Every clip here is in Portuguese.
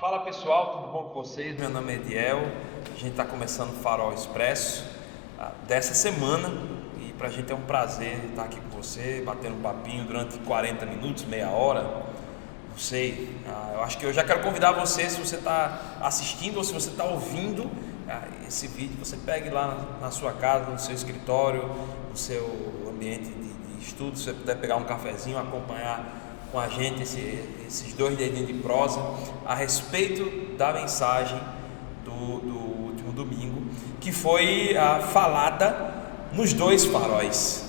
Fala pessoal, tudo bom com vocês? Meu nome é Ediel, a gente está começando o Farol Expresso dessa semana e para a gente é um prazer estar aqui com você, batendo um papinho durante 40 minutos, meia hora, não sei. Eu acho que eu já quero convidar você, se você está assistindo ou se você está ouvindo esse vídeo, você pegue lá na sua casa, no seu escritório, no seu ambiente de estudo, se você puder pegar um cafezinho, acompanhar com a gente esses 2 dedinhos de prosa a respeito da mensagem do último domingo, que foi falada nos 2 faróis.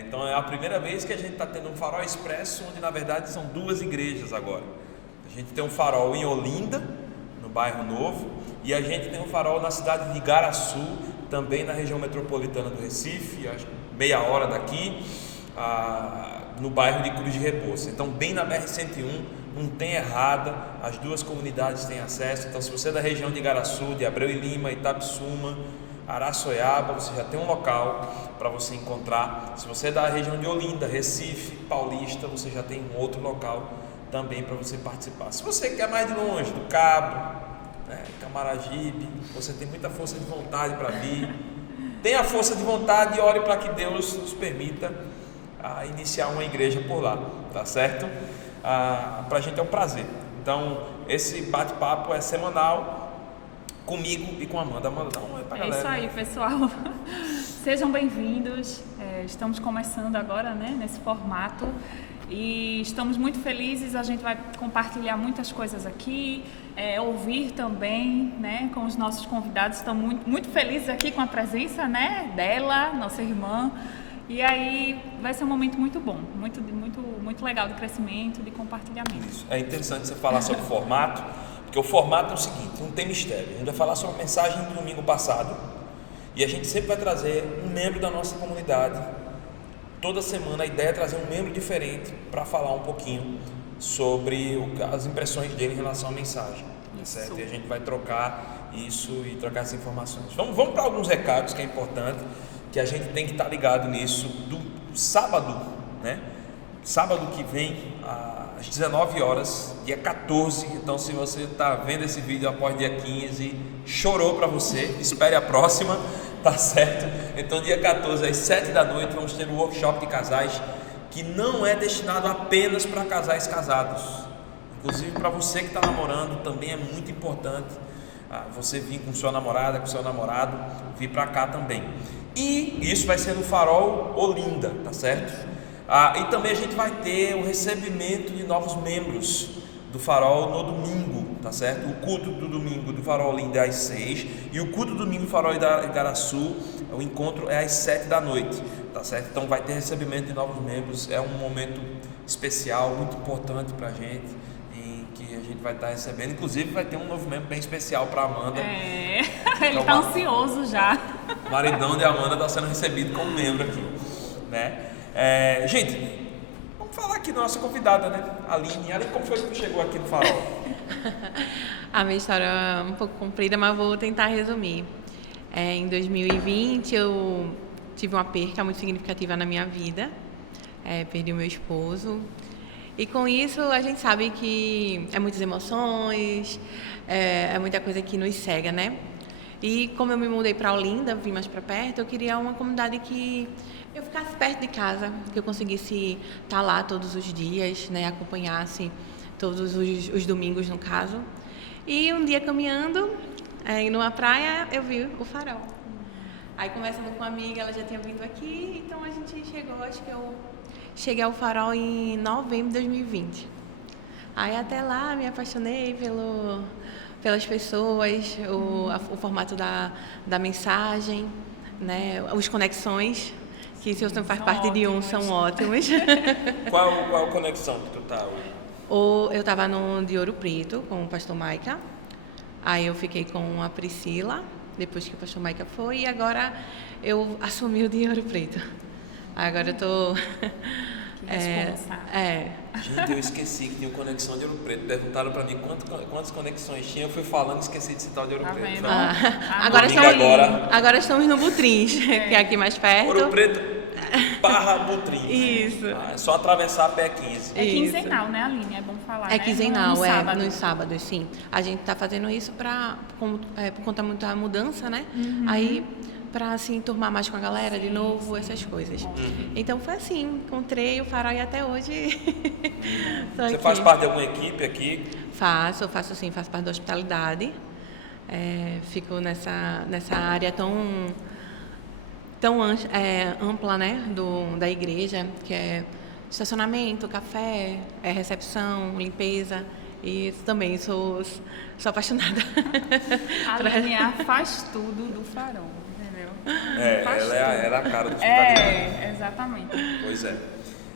Então é a primeira vez que a gente está tendo um farol expresso, onde na verdade são 2 igrejas agora. A gente tem um farol em Olinda, no bairro Novo, e a gente tem um farol na cidade de Igaraçu, também na região metropolitana do Recife, acho que meia hora daqui, no bairro de Cruz de Rebouças. Então bem na BR-101, não tem errada, as 2 comunidades têm acesso. Então se você é da região de Igaraçu, de Abreu e Lima, Itapissuma, Araçoiaba, você já tem um local para você encontrar. Se você é da região de Olinda, Recife, Paulista, você já tem um outro local também para você participar. Se você quer mais de longe, do Cabo, Camaragibe, você tem muita força de vontade para vir, tenha força de vontade e ore para que Deus nos permita iniciar uma igreja por lá, tá certo? Para a gente é um prazer. Então esse bate-papo é semanal comigo e com a Amanda. Amanda, dá um oi pra galera. É isso aí, pessoal. Sejam bem-vindos. Estamos começando agora, nesse formato, e estamos muito felizes. A gente vai compartilhar muitas coisas aqui, ouvir também, com os nossos convidados. Estamos muito, muito felizes aqui com a presença, dela, nossa irmã. E aí vai ser um momento muito bom, muito, muito, muito legal de crescimento, de compartilhamento. Isso. É interessante você falar sobre o formato, porque o formato é o seguinte, não tem mistério. A gente vai falar sobre a mensagem do domingo passado e a gente sempre vai trazer um membro da nossa comunidade. Toda semana a ideia é trazer um membro diferente para falar um pouquinho sobre as impressões dele em relação à mensagem, certo? E a gente vai trocar isso e trocar essas informações. Vamos para alguns recados que é importante, que a gente tem que estar ligado nisso. Do sábado, sábado que vem, às 19 horas, dia 14. Então se você está vendo esse vídeo após dia 15, chorou para você, espere a próxima, tá certo? Então dia 14 às 7 da noite vamos ter um workshop de casais, que não é destinado apenas para casais casados, inclusive para você que está namorando também é muito importante você vir com sua namorada, com seu namorado, vir para cá também. E isso vai ser no Farol Olinda, tá certo? E também a gente vai ter o recebimento de novos membros do Farol no domingo, tá certo? O culto do domingo do Farol Olinda é às 6 e o culto do domingo do Farol Igaraçu, o encontro é às 7 da noite, tá certo? Então vai ter recebimento de novos membros, é um momento especial, muito importante pra gente, que a gente vai estar recebendo. Inclusive vai ter um novo membro bem especial para Amanda. Ele está ansioso já. O maridão de Amanda está sendo recebido como membro aqui, gente, vamos falar aqui da nossa convidada, Aline. Aline, como foi que tu chegou aqui no Farol? A minha história é um pouco comprida, mas vou tentar resumir. Em 2020 eu tive uma perca muito significativa na minha vida. Perdi o meu esposo. E com isso a gente sabe que é muitas emoções, é muita coisa que nos cega, E como eu me mudei para Olinda, vim mais para perto, eu queria uma comunidade que eu ficasse perto de casa, que eu conseguisse estar lá todos os dias, acompanhasse todos os domingos, no caso. E um dia caminhando, numa praia, eu vi o farol. Aí conversando com uma amiga, ela já tinha vindo aqui, então a gente chegou, acho que eu cheguei ao Farol em novembro de 2020. Aí até lá me apaixonei pelas pessoas, o formato da mensagem, Os conexões, que se você faz parte de um, são ótimos. Qual conexão que tu tá hoje? Eu estava de Ouro Preto com o pastor Maica. Aí eu fiquei com a Priscila, depois que o pastor Maica foi, e agora eu assumi o de Ouro Preto. Agora eu tô... Gente, eu esqueci que tinha conexão de Ouro Preto. Perguntaram pra mim quantas conexões tinha. Eu fui falando e esqueci de citar o de Ouro Preto. Agora estamos no Butrins, que é aqui mais perto. Ouro Preto, Butrim. Isso. É só atravessar a pé 15. É quinzenal, né, Aline? É bom falar, É né? quinzenal, No sábado. nos sábados, sim. A gente tá fazendo isso por conta muito da mudança, né? Aí, para assim, turmar mais com a galera de novo, essas coisas. Então foi assim, encontrei o Farol e até hoje tô Você aqui. faz parte de alguma equipe aqui? Faço parte da hospitalidade. Fico nessa área tão ampla, né, da igreja, que é estacionamento, café, recepção, limpeza. E também sou apaixonada. A Aline faz tudo do Farol, entendeu? Ela é a cara do hospitalidade. Exatamente. Pois é.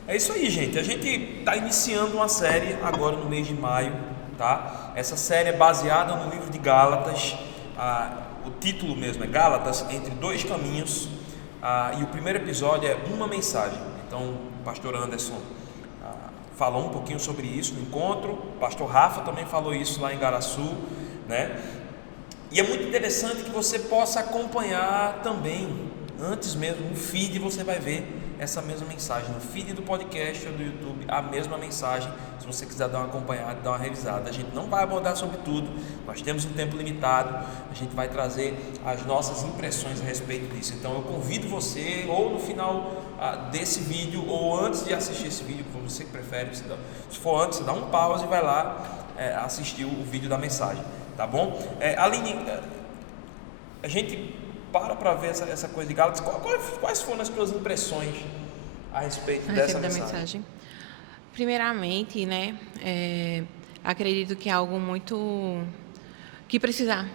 É isso aí, gente. A gente está iniciando uma série agora no mês de maio, tá? Essa série é baseada no livro de Gálatas. O título mesmo é Gálatas, entre dois caminhos. E o primeiro episódio é uma mensagem. Então, o pastor Anderson falou um pouquinho sobre isso no encontro. O pastor Rafa também falou isso lá em Garaçu, né? E é muito interessante que você possa acompanhar também, antes mesmo, no feed você vai ver essa mesma mensagem, no feed do podcast ou do YouTube, a mesma mensagem, se você quiser dar uma acompanhada, dar uma revisada. A gente não vai abordar sobre tudo, nós temos um tempo limitado, a gente vai trazer as nossas impressões a respeito disso. Então eu convido você, ou no final desse vídeo, ou antes de assistir esse vídeo, você que prefere, se for antes, você dá um pause e vai lá assistir o vídeo da mensagem, tá bom? Aline, a gente para ver essa coisa de Gálatas. Quais foram as tuas impressões a respeito dessa mensagem? Primeiramente, né, acredito que é algo muito que precisa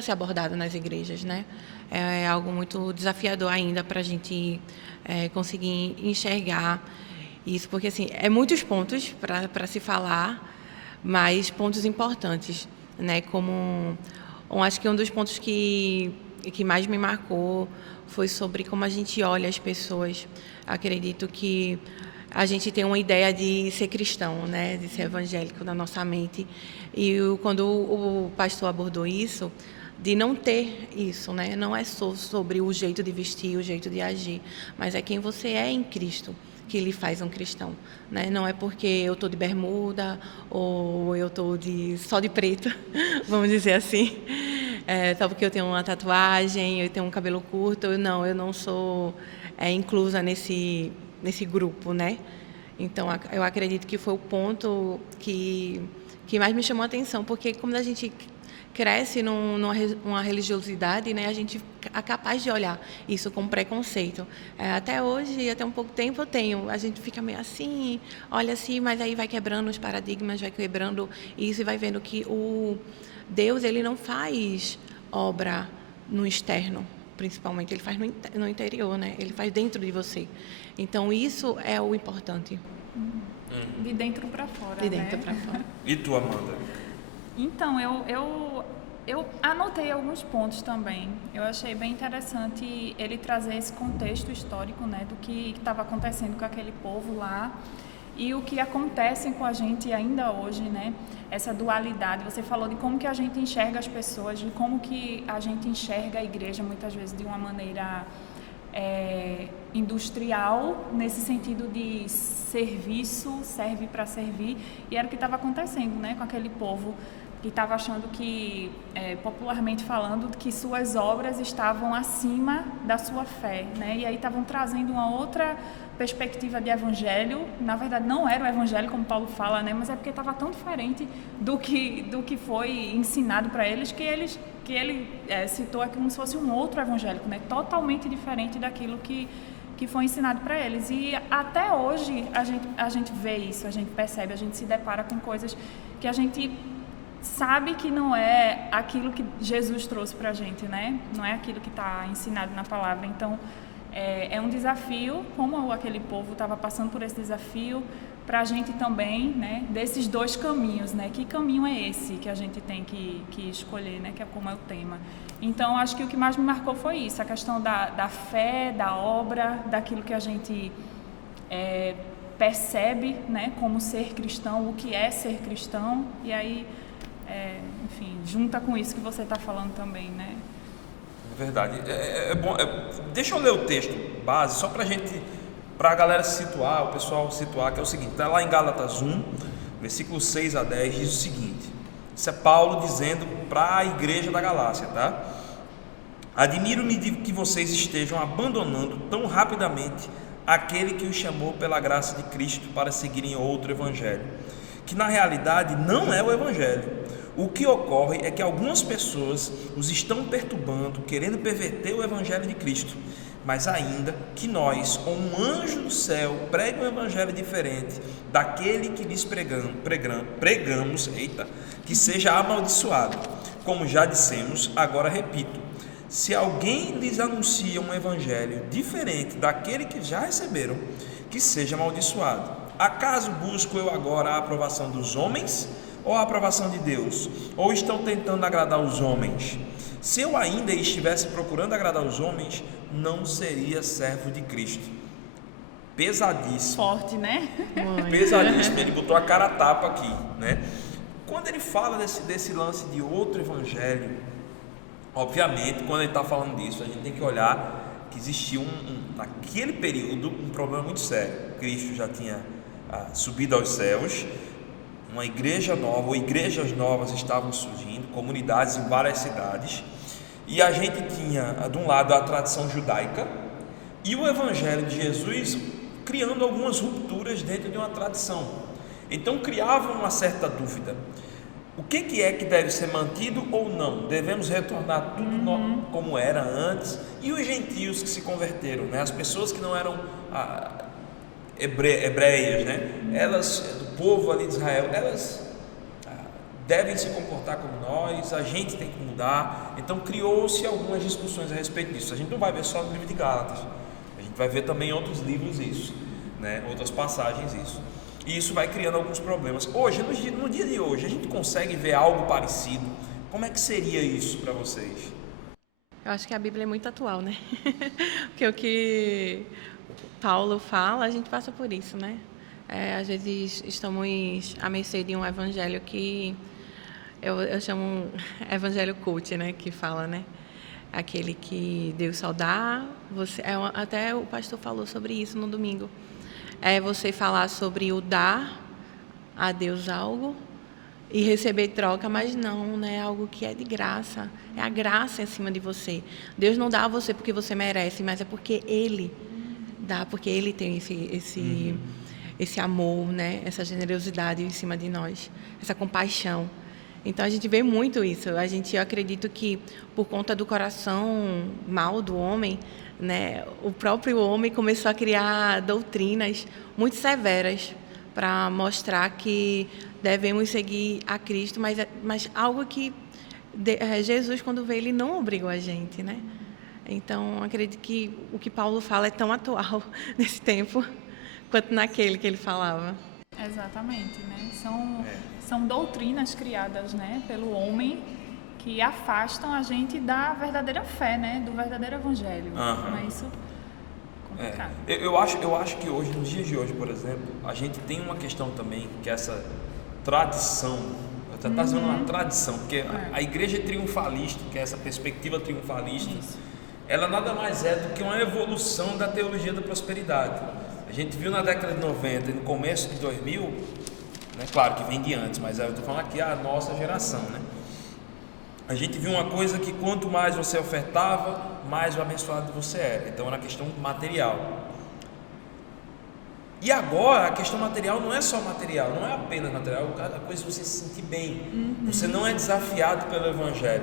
ser abordado nas igrejas, né? É algo muito desafiador ainda para a gente conseguir enxergar isso, porque assim é muitos pontos para se falar, mas pontos importantes, né? Como acho que um dos pontos que mais me marcou foi sobre como a gente olha as pessoas. Acredito que a gente tem uma ideia de ser cristão, né, de ser evangélico na nossa mente. E quando o pastor abordou isso, de não ter isso, né, não é só sobre o jeito de vestir, o jeito de agir, mas é quem você é em Cristo que lhe faz um cristão, né? Não é porque eu estou de bermuda ou eu estou só de preto, vamos dizer assim, só porque eu tenho uma tatuagem, eu tenho um cabelo curto, eu não sou inclusa nesse grupo, né? Então eu acredito que foi o ponto que mais me chamou a atenção, porque como a gente cresce numa religiosidade, né, a gente é capaz de olhar isso com preconceito. Até hoje, até um pouco tempo a gente fica meio assim, olha assim, mas aí vai quebrando os paradigmas, vai quebrando isso e vai vendo que o Deus, ele não faz obra no externo, principalmente, ele faz no interior, né? Ele faz dentro de você. Então isso é o importante. De dentro para fora, De dentro, né? para fora. E tu, Amanda? Então, eu anotei alguns pontos também. Eu achei bem interessante ele trazer esse contexto histórico, né, do que estava acontecendo com aquele povo lá e o que acontece com a gente ainda hoje, né? Essa dualidade. Você falou de como que a gente enxerga as pessoas, de como que a gente enxerga a igreja muitas vezes de uma maneira industrial, nesse sentido de serviço, serve para servir, e era o que estava acontecendo, né, com aquele povo que estava achando que, popularmente falando, que suas obras estavam acima da sua fé, né? E aí estavam trazendo uma outra perspectiva de evangelho. Na verdade, não era o evangelho, como Paulo fala, né? Mas é porque estava tão diferente do que foi ensinado para eles, que ele citou aqui como se fosse um outro evangélico, né? Totalmente diferente daquilo que foi ensinado para eles. E até hoje a gente vê isso, a gente percebe, a gente se depara com coisas que a gente sabe que não é aquilo que Jesus trouxe para a gente, né? Não é aquilo que está ensinado na palavra. Então, é um desafio, como aquele povo estava passando por esse desafio, para a gente também, né? Desses dois caminhos, né? Que caminho é esse que a gente tem que escolher, né? Que é como é o tema. Então, acho que o que mais me marcou foi isso, a questão da fé, da obra, daquilo que a gente percebe, né? Como ser cristão, o que é ser cristão, e aí... enfim, junta com isso que você está falando também, né? É verdade. Bom, deixa eu ler o texto base, só para a gente para a galera se situar, o pessoal situar, que é o seguinte, está lá em Gálatas 1, versículos 6 a 10, diz o seguinte, isso é Paulo dizendo para a igreja da Galácia, tá? Admiro-me de que vocês estejam abandonando tão rapidamente aquele que os chamou pela graça de Cristo para seguirem outro evangelho, que na realidade não é o evangelho. O que ocorre é que algumas pessoas os estão perturbando, querendo perverter o evangelho de Cristo, mas ainda que nós, ou um anjo do céu, pregue um evangelho diferente daquele que lhes pregamos, que seja amaldiçoado. Como já dissemos, agora repito, se alguém lhes anuncia um evangelho diferente daquele que já receberam, que seja amaldiçoado. Acaso busco eu agora a aprovação dos homens ou a aprovação de Deus? Ou estão tentando agradar os homens? Se eu ainda estivesse procurando agradar os homens, não seria servo de Cristo. Pesadíssimo. Forte, né? Pesadíssimo. Ele botou a cara a tapa aqui, né? Quando ele fala desse lance de outro evangelho, obviamente, quando ele está falando disso, a gente tem que olhar que existia naquele período um problema muito sério. Cristo já tinha subido aos céus, uma igreja nova, ou igrejas novas estavam surgindo, comunidades em várias cidades, e a gente tinha, de um lado, a tradição judaica e o evangelho de Jesus criando algumas rupturas dentro de uma tradição. Então criava uma certa dúvida: o que é que deve ser mantido ou não? Devemos retornar tudo como era antes? E os gentios que se converteram, né? As pessoas que não eram hebreias, né? Elas, do povo ali de Israel, elas devem se comportar como nós, a gente tem que mudar. Então criou-se algumas discussões a respeito disso. A gente não vai ver só no livro de Gálatas, a gente vai ver também em outros livros isso, né? Outras passagens isso. E isso vai criando alguns problemas. Hoje, no dia de hoje, a gente consegue ver algo parecido? Como é que seria isso para vocês? Eu acho que a Bíblia é muito atual, né? Porque o que Paulo fala, a gente passa por isso, né? Às vezes estamos à mercê de um evangelho que eu chamo evangelho coach, né? Que fala, né? Aquele que Deus só dá. Até o pastor falou sobre isso no domingo. É você falar sobre o dar a Deus algo e receber troca, mas não, né? Algo que é de graça. É a graça em cima de você. Deus não dá a você porque você merece, mas é porque Ele dá, porque Ele tem esse amor, né? Essa generosidade em cima de nós, essa compaixão. Então a gente vê muito isso. Eu acredito que por conta do coração mau do homem, né, o próprio homem começou a criar doutrinas muito severas para mostrar que devemos seguir a Cristo, mas algo que Jesus, quando veio, ele não obrigou a gente, né? Então, acredito que o que Paulo fala é tão atual nesse tempo quanto naquele que ele falava. Exatamente, né? São doutrinas criadas, né, pelo homem, que afastam a gente da verdadeira fé, né? Do verdadeiro evangelho. Não é isso? Complicado. Eu acho que hoje, nos dias de hoje, por exemplo, a gente tem uma questão também, que é essa tradição, está fazendo uma tradição, porque a igreja triunfalista, que é essa perspectiva triunfalista, ela nada mais é do que uma evolução da teologia da prosperidade. A gente viu na década de 90 e no começo de 2000, né, claro que vem de antes, mas eu estou falando aqui a nossa geração, né? A gente viu uma coisa que quanto mais você ofertava, mais o abençoado você era. Então era a questão material. E agora a questão material não é só material, não é apenas material, é a coisa de você se sentir bem. Você não é desafiado pelo evangelho.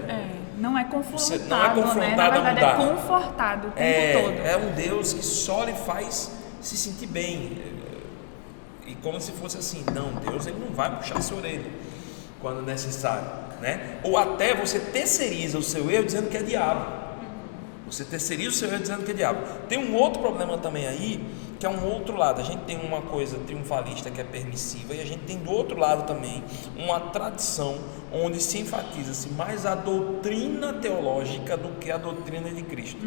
Não é confrontado, você não é confrontado, né? Na verdade, a mudar. É confortado o tempo todo. É um Deus que só lhe faz se sentir bem. E como se fosse assim, não, Deus ele não vai puxar a sua orelha quando necessário, né? Ou até você terceiriza o seu erro dizendo que é diabo. Você terceiriza o seu erro dizendo que é diabo. Tem um outro problema também aí, que é um outro lado. A gente tem uma coisa triunfalista que é permissiva, e a gente tem do outro lado também uma tradição onde se enfatiza-se mais a doutrina teológica do que a doutrina de Cristo.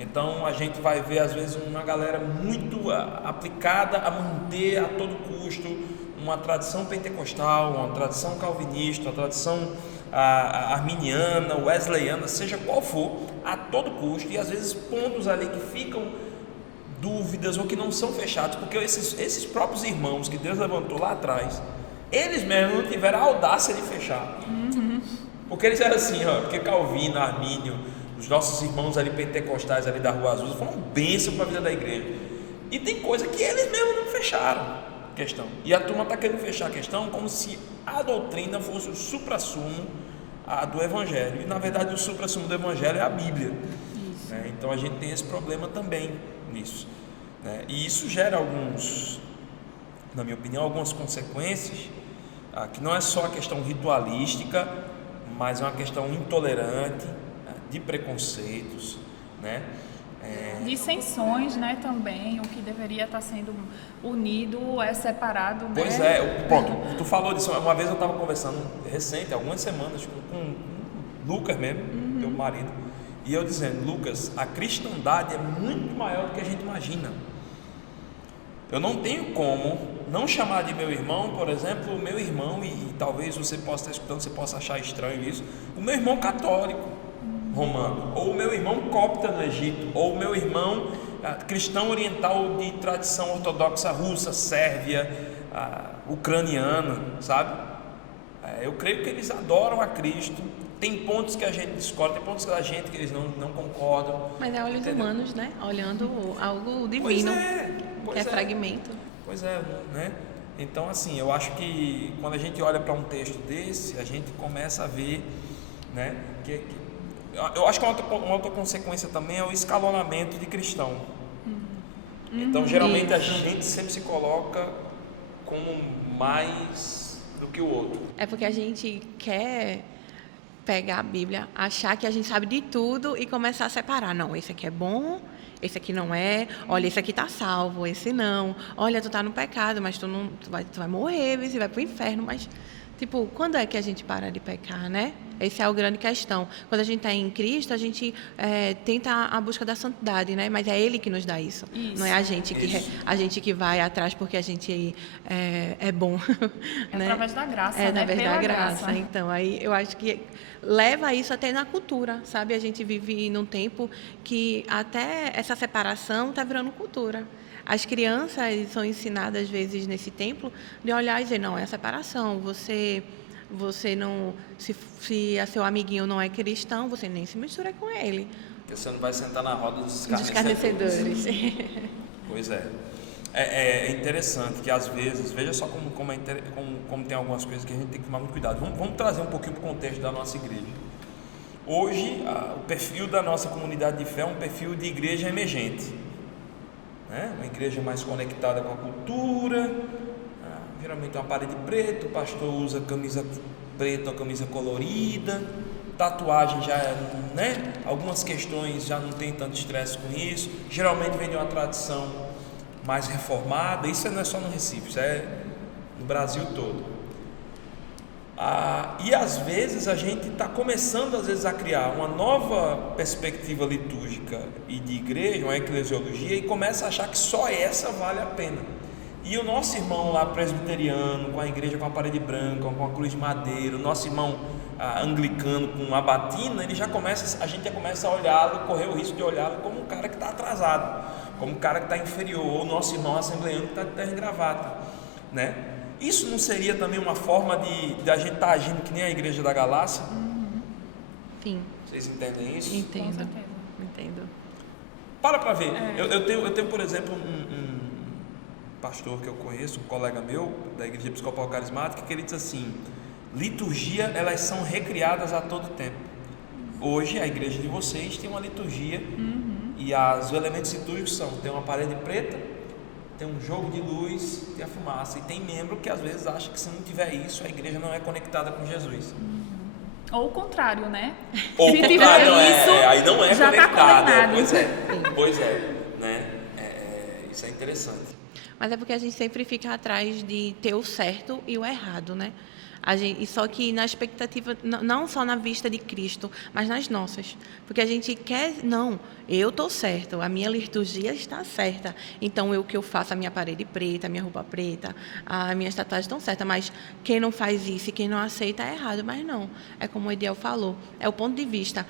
Então a gente vai ver às vezes uma galera muito aplicada a manter a todo custo uma tradição pentecostal, uma tradição calvinista, uma tradição arminiana, wesleyana, seja qual for, a todo custo, e às vezes pontos ali que ficam dúvidas ou que não são fechados, porque esses próprios irmãos que Deus levantou lá atrás, eles mesmos não tiveram a audácia de fechar. Porque eles eram assim, ó, porque Calvino, Armínio, os nossos irmãos ali pentecostais ali da Rua Azul foram bênção para a vida da igreja. E tem coisa que eles mesmos não fecharam a questão. E a turma está querendo fechar a questão como se a doutrina fosse o suprassumo do Evangelho. E na verdade o suprassumo do Evangelho é a Bíblia. Né? Então a gente tem esse problema também nisso. Né? E isso gera na minha opinião, algumas consequências, que não é só a questão ritualística, mas é uma questão intolerante, de preconceitos, né? Dissensões, né, também, o que deveria estar sendo unido é separado, né? Pois é, pronto, tu falou disso, uma vez eu estava conversando recente, algumas semanas, com Lucas mesmo, meu marido, e eu dizendo, Lucas, a cristandade é muito maior do que a gente imagina. Eu não tenho como não chamar de meu irmão, por exemplo, o meu irmão, e talvez você possa estar escutando, você possa achar estranho isso, o meu irmão católico romano, ou o meu irmão copta no Egito, ou o meu irmão cristão oriental de tradição ortodoxa russa, sérvia, ucraniana, sabe? Eu creio que eles adoram a Cristo. Tem pontos que a gente discorda, tem pontos da gente que eles não concordam. Mas é olhos humanos, né? Olhando algo divino, que é fragmento. Pois é, né? Então, assim, eu acho que quando a gente olha para um texto desse, a gente começa a ver, né, eu acho que uma outra consequência também é o escalonamento de cristão. Então, geralmente a gente sempre se coloca como mais do que o outro. É porque a gente quer pegar a Bíblia, achar que a gente sabe de tudo e começar a separar. Não, esse aqui é bom, esse aqui não é. Olha, esse aqui está salvo, esse não. Olha, tu está no pecado, mas tu vai morrer, você vai para o inferno. Mas, tipo, quando é que a gente para de pecar, né? Essa é a grande questão. Quando a gente está em Cristo, a gente tenta a busca da santidade, né? Mas é Ele que nos dá isso. Não é a gente que vai atrás porque a gente é bom. É né? através da graça, né? Através da Pela graça. Então, aí eu acho que leva isso até na cultura, sabe? A gente vive num tempo que até essa separação está virando cultura. As crianças são ensinadas, às vezes, nesse templo, de olhar e dizer, não, é a separação, você não, se a seu amiguinho não é cristão, você nem se mistura com ele. Porque você não vai sentar na roda dos escarnecedores. Pois é. É interessante que às vezes, veja só como tem algumas coisas que a gente tem que tomar muito cuidado. Vamos trazer um pouquinho para o contexto da nossa igreja. Hoje, o perfil da nossa comunidade de fé é um perfil de igreja emergente, né? Uma igreja mais conectada com a cultura, geralmente uma parede preta, o pastor usa camisa preta ou camisa colorida, tatuagem já, né? Algumas questões já não tem tanto estresse com isso, geralmente vem de uma tradição mais reformada. Isso não é só no Recife, isso é no Brasil todo. E às vezes a gente está começando a criar uma nova perspectiva litúrgica e de igreja, uma eclesiologia, e começa a achar que só essa vale a pena. E o nosso irmão lá presbiteriano, com a igreja com a parede branca, com a cruz de madeira, o nosso irmão anglicano com a batina, a gente já começa a olhá-lo, correr o risco de olhá-lo como um cara que está atrasado, como um cara que está inferior, ou o nosso irmão assembleano que está de terno e gravata, né? Isso não seria também uma forma de a gente estar agindo que nem a igreja da Galácia? Sim. Vocês entendem isso? Entendo. Para ver. Eu tenho, por exemplo, um pastor que eu conheço, um colega meu da Igreja Episcopal Carismática, que ele diz assim: liturgia, elas são recriadas a todo tempo. Hoje a igreja de vocês tem uma liturgia e os elementos litúrgicos tem uma parede preta, tem um jogo de luz, tem a fumaça, e tem membro que às vezes acha que se não tiver isso, a igreja não é conectada com Jesus. Ou o contrário, né? Ou o contrário, aí não é já conectada. Tá pois é, né? Isso é interessante. Mas é porque a gente sempre fica atrás de ter o certo e o errado, né? E só que na expectativa, não só na vista de Cristo, mas nas nossas. Porque a gente quer, não, eu estou certo, a minha liturgia está certa. Então, o que eu faço, a minha parede preta, a minha roupa preta, as minhas tatuagens estão certas. Mas quem não faz isso e quem não aceita é errado. Mas não, é como o Ediel falou, é o ponto de vista.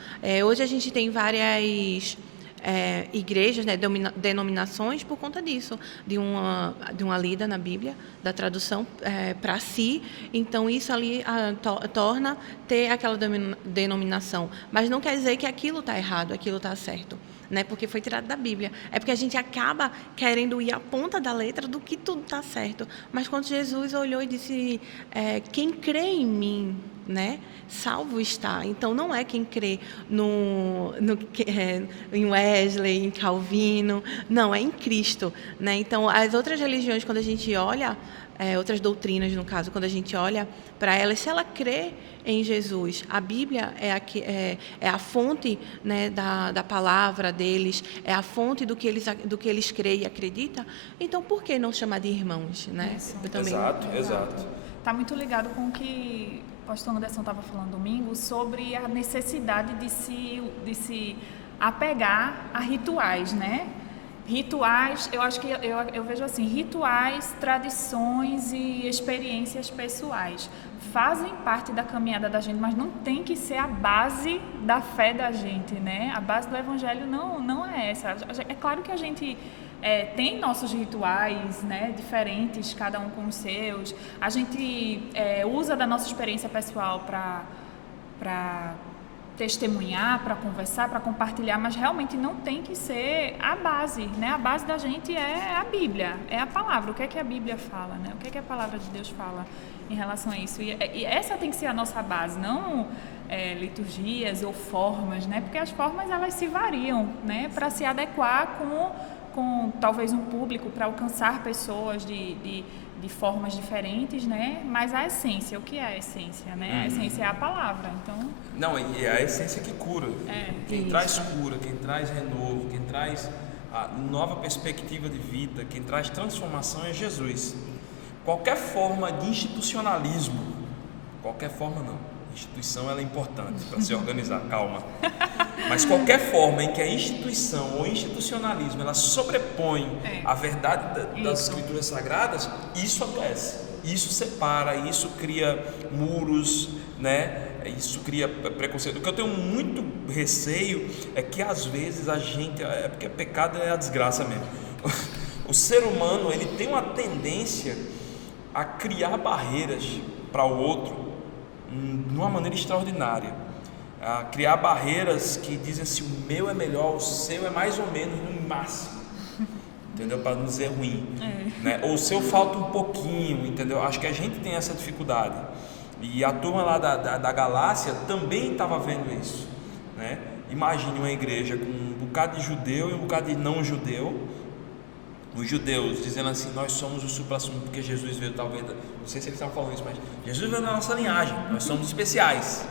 Hoje a gente tem várias igrejas, né, denominações por conta disso, de uma lida na Bíblia, da tradução para si. Então, isso ali torna ter aquela denominação. Mas não quer dizer que aquilo está errado, aquilo está certo. Né, porque foi tirado da Bíblia. É porque a gente acaba querendo ir à ponta da letra do que tudo está certo. Mas quando Jesus olhou e disse, quem crê em mim, né, salvo está. Então, não é quem crê em Wesley, em Calvino, não, é em Cristo. Né? Então, as outras religiões, quando a gente olha, outras doutrinas, no caso, quando a gente olha para elas, se ela crê em Jesus, a Bíblia é a fonte, né, da palavra deles, é a fonte do que eles creem e acreditam. Então, por que não chamar de irmãos? Né? Exato. Está muito ligado com o que o pastor Anderson estava falando domingo sobre a necessidade de se apegar a rituais, né? Rituais, eu acho que eu vejo assim, rituais, tradições e experiências pessoais fazem parte da caminhada da gente, mas não tem que ser a base da fé da gente, né? A base do evangelho não é essa. É claro que a gente tem nossos rituais, né, diferentes, cada um com os seus. A gente usa da nossa experiência pessoal para testemunhar, para conversar, para compartilhar, mas realmente não tem que ser a base, né? A base da gente é a Bíblia, é a palavra. O que é que a Bíblia fala, né? O que é que a palavra de Deus fala em relação a isso? E essa tem que ser a nossa base, não liturgias ou formas, né? Porque as formas, elas se variam, né? Para se adequar com talvez um público, para alcançar pessoas de formas diferentes, né? Mas a essência, o que é a essência, né? A essência é a palavra, então... Não, e é a essência que cura. Quem traz cura, quem traz renovo, quem traz a nova perspectiva de vida, quem traz transformação é Jesus. Qualquer forma de institucionalismo, qualquer forma não. Instituição, ela é importante para se organizar, calma. Mas qualquer forma em que a instituição ou institucionalismo ela sobrepõe a verdade das escrituras sagradas, isso adoece, isso separa, isso cria muros, né? Isso cria preconceito. O que eu tenho muito receio é que às vezes a gente, porque pecado é a desgraça mesmo. O ser humano, ele tem uma tendência a criar barreiras para o outro de uma maneira extraordinária, a criar barreiras que dizem assim, o meu é melhor, o seu é mais ou menos no máximo, entendeu? Para não dizer ruim, né? Ou o seu falta um pouquinho, entendeu? Acho que a gente tem essa dificuldade, e a turma lá da Galácia também estava vendo isso, né? Imagine uma igreja com um bocado de judeu e um bocado de não judeu. Os judeus dizendo assim, nós somos o supra-sumo porque Jesus veio, talvez, não sei se eles estavam falando isso, mas Jesus veio na nossa linhagem, nós somos especiais,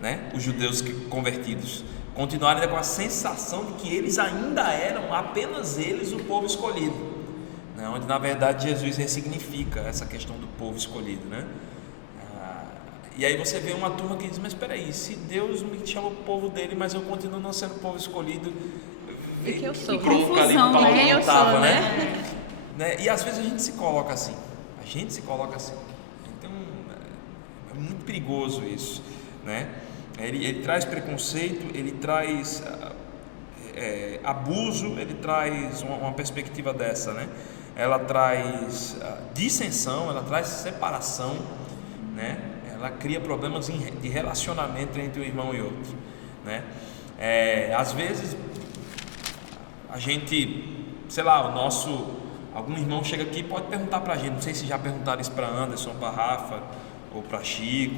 né? Os judeus convertidos continuaram ainda com a sensação de que eles ainda eram, apenas eles, o povo escolhido, né? Onde na verdade Jesus ressignifica essa questão do povo escolhido, né? E aí você vê uma turma que diz, mas espera aí, se Deus me chama o povo dele, mas eu continuo não sendo o povo escolhido, que eu sou. Que confusão, né? Eu sou, né? E às vezes a gente se coloca assim. Então é muito perigoso isso, né? Ele traz preconceito, ele traz abuso, ele traz uma perspectiva dessa, né? Ela traz dissensão, ela traz separação, né? Ela cria problemas de relacionamento entre um irmão e outro, né? Às vezes a gente, sei lá, algum irmão chega aqui e pode perguntar pra gente, não sei se já perguntaram isso para Anderson, para Rafa ou para Chico,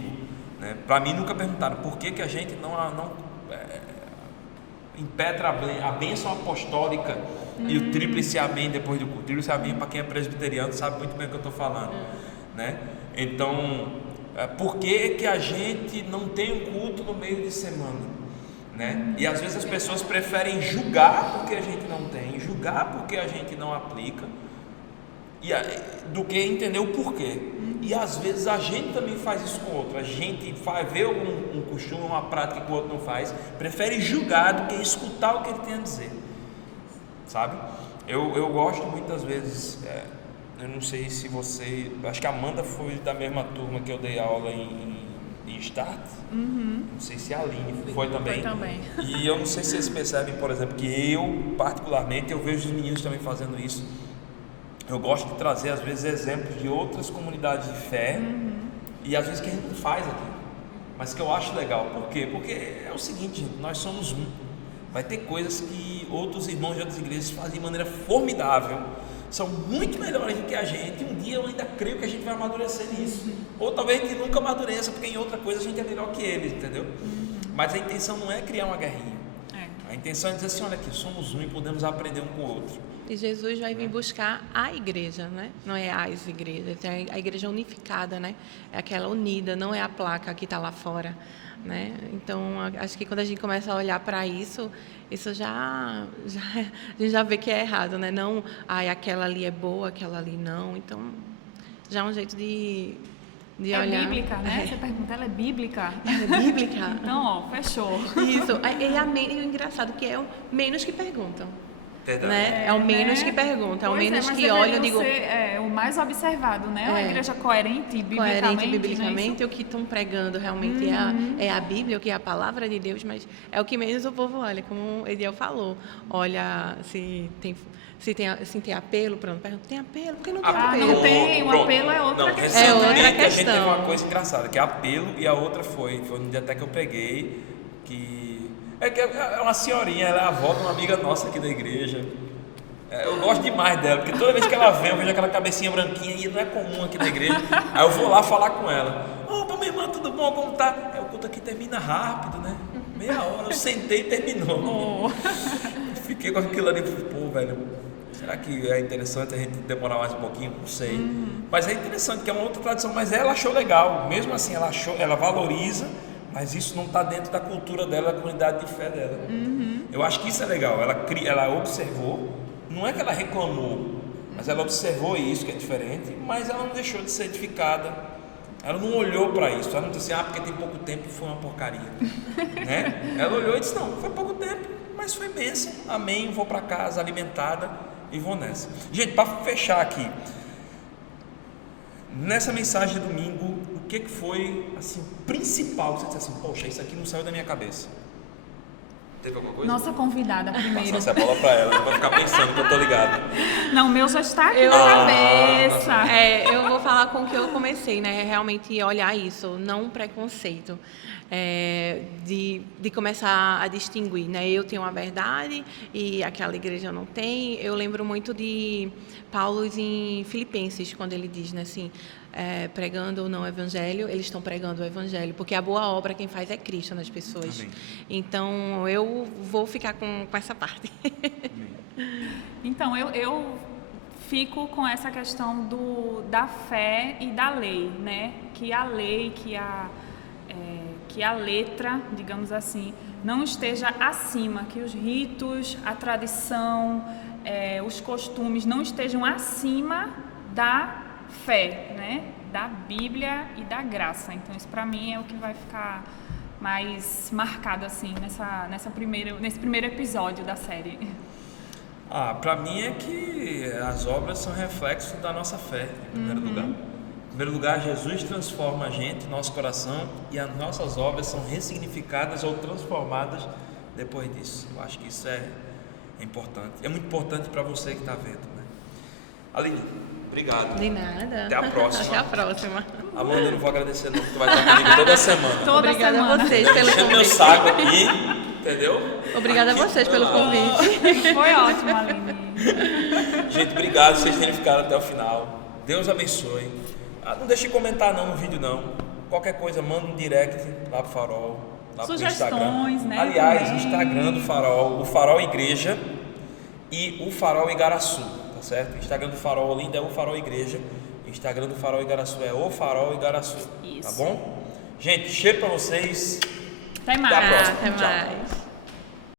né? Para mim nunca perguntaram por que a gente não impetra a bênção apostólica e o tríplice amém depois do culto. Tríplice amém, para quem é presbiteriano sabe muito bem o que eu estou falando, né? Então, por que a gente não tem um culto no meio de semana? Né? E às vezes as pessoas preferem julgar porque a gente não tem, julgar porque a gente não aplica, do que entender o porquê. E às vezes a gente também faz isso com o outro, a gente vê um costume, uma prática que o outro não faz, prefere julgar do que escutar o que ele tem a dizer, sabe? Eu gosto muitas vezes, eu não sei se você, acho que a Amanda foi da mesma turma que eu dei aula em de Start. Não sei se a Aline foi também. Foi também. E eu não sei se vocês percebem, por exemplo, que eu, particularmente, eu vejo os meninos também fazendo isso. Eu gosto de trazer, às vezes, exemplos de outras comunidades de fé e, às vezes, que a gente não faz aqui. Mas que eu acho legal. Por quê? Porque é o seguinte, gente, nós somos um. Vai ter coisas que outros irmãos de outras igrejas fazem de maneira formidável, são muito melhores do que a gente. Um dia eu ainda creio que a gente vai amadurecer nisso. Ou talvez a gente nunca amadureça, porque em outra coisa a gente é melhor que eles, entendeu? Mas a intenção não é criar uma guerrinha. A intenção é dizer assim, olha aqui, somos um e podemos aprender um com o outro. E Jesus vai vir buscar a igreja, né? Não é as igrejas, é a igreja unificada, né? É aquela unida, não é a placa que está lá fora, né? Então, acho que quando a gente começa a olhar para isso a gente já vê que é errado, né? Não, aquela ali é boa, aquela ali não. Então, já é um jeito de olhar. É bíblica, né? Você pergunta, ela é bíblica? Ela é bíblica? Então, ó, fechou. Isso. E o engraçado que é o menos que perguntam. Verdade. Né? É o menos que perguntam, é o menos que olham e digam. É o mais observado, né? Uma igreja coerente biblicamente. O que estão pregando realmente é a Bíblia, o que é a palavra de Deus, mas é o que menos o povo olha, como o Ediel falou. Olha se tem apelo, pronto. Pergunta, tem apelo? Por que não tem apelo? Não tem, o apelo é outra questão. É outra questão. questão. A gente teve uma coisa engraçada, que é apelo, e a outra foi no dia até que eu peguei, que é uma senhorinha, ela é a avó de uma amiga nossa aqui da igreja. Eu gosto demais dela, porque toda vez que ela vem, eu vejo aquela cabecinha branquinha, e não é comum aqui na igreja. Aí eu vou lá falar com ela. Opa, minha irmã, tudo bom? Como tá? O culto aqui termina rápido, né? Meia hora, eu sentei e terminou. Fiquei com aquilo ali, pô, velho, será que é interessante a gente demorar mais um pouquinho? Não sei. Mas é interessante, que é uma outra tradição, mas ela achou legal. Mesmo assim, ela valoriza, mas isso não está dentro da cultura dela, da comunidade de fé dela. Eu acho que isso é legal. Ela observou, não é que ela reclamou, mas ela observou isso, que é diferente, mas ela não deixou de ser edificada. Ela não olhou para isso, ela não disse assim, porque tem pouco tempo foi uma porcaria. Né? Ela olhou e disse, não, foi pouco tempo, mas foi bênção, amém, vou para casa alimentada e vou nessa. Gente, para fechar aqui, nessa mensagem de domingo, o que foi assim, principal? Você disse assim, poxa, isso aqui não saiu da minha cabeça. Teve alguma coisa? Nossa convidada primeiro. Passa essa bola para ela, não vai ficar pensando que eu tô ligado. Não, o meu já está aqui na cabeça. Eu vou falar com o que eu comecei, né? Realmente olhar isso, não um preconceito. De começar a distinguir, né? Eu tenho uma verdade e aquela igreja não tem. Eu lembro muito de Paulo em Filipenses, quando ele diz, né, assim, pregando ou não o evangelho, eles estão pregando o evangelho, porque a boa obra quem faz é Cristo nas pessoas. Amém. Então eu vou ficar com essa parte. Então eu fico com essa questão da fé e da lei, né? Que a lei, que a letra, digamos assim, não esteja acima, que os ritos, a tradição, os costumes não estejam acima da fé, né? Da Bíblia e da graça. Então isso para mim é o que vai ficar mais marcado assim nesse primeiro episódio da série. Para mim é que as obras são reflexo da nossa fé, em primeiro lugar. Em primeiro lugar, Jesus transforma a gente, nosso coração, e as nossas obras são ressignificadas ou transformadas depois disso. Eu acho que isso é importante. É muito importante para você que está vendo, né? Aline, obrigado. De nada. Até a próxima. Até a próxima. Amanda, eu não vou agradecer não, porque tu vai estar comigo toda semana. Obrigada a vocês pelo convite. meu saco aqui, entendeu? Obrigada a vocês pelo convite. Foi ótimo, Aline. Gente, obrigado por vocês terem ficado até o final. Deus abençoe. Não deixe de comentar não no vídeo não. Qualquer coisa, manda um direct lá pro Farol, lá pro Instagram. Né? Aliás, também. Instagram do Farol, o Farol Igreja e o Farol Igaraçu, tá certo? Instagram do Farol Olinda é o Farol Igreja, Instagram do Farol Igaraçu é o Farol Igaraçu. Isso. Tá bom? Gente, cheiro pra vocês. Até mais. Até a próxima. Até Tchau. mais.